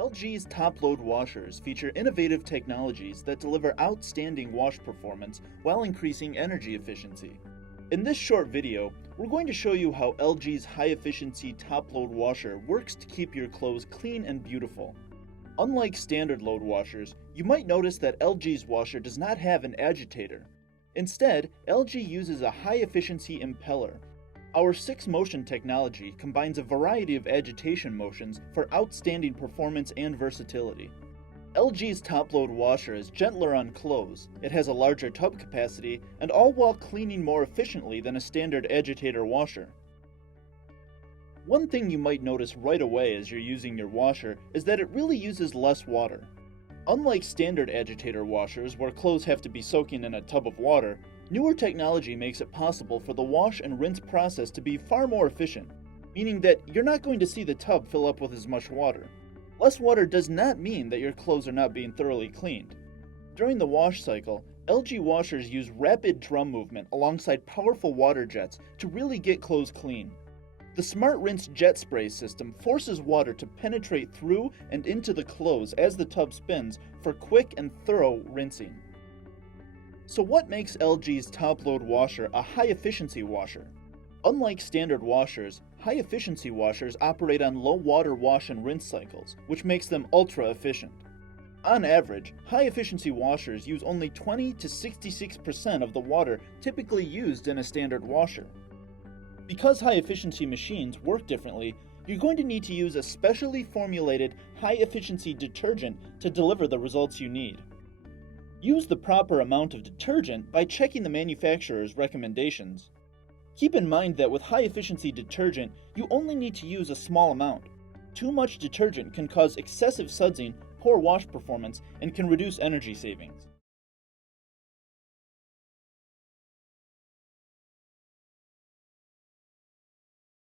LG's top-load washers feature innovative technologies that deliver outstanding wash performance while increasing energy efficiency. In this short video, we're going to show you how LG's high-efficiency top-load washer works to keep your clothes clean and beautiful. Unlike standard load washers, you might notice that LG's washer does not have an agitator. Instead, LG uses a high-efficiency impeller. Our 6-motion technology combines a variety of agitation motions for outstanding performance and versatility. LG's top-load washer is gentler on clothes, it has a larger tub capacity, and all while cleaning more efficiently than a standard agitator washer. One thing you might notice right away as you're using your washer is that it really uses less water. Unlike standard agitator washers where clothes have to be soaking in a tub of water, newer technology makes it possible for the wash and rinse process to be far more efficient, meaning that you're not going to see the tub fill up with as much water. Less water does not mean that your clothes are not being thoroughly cleaned. During the wash cycle, LG washers use rapid drum movement alongside powerful water jets to really get clothes clean. The Smart Rinse jet spray system forces water to penetrate through and into the clothes as the tub spins for quick and thorough rinsing. So what makes LG's top-load washer a high-efficiency washer? Unlike standard washers, high-efficiency washers operate on low-water wash and rinse cycles, which makes them ultra-efficient. On average, high-efficiency washers use only 20 to 66% of the water typically used in a standard washer. Because high-efficiency machines work differently, you're going to need to use a specially formulated high-efficiency detergent to deliver the results you need. Use the proper amount of detergent by checking the manufacturer's recommendations. Keep in mind that with high-efficiency detergent, you only need to use a small amount. Too much detergent can cause excessive sudsing, poor wash performance, and can reduce energy savings.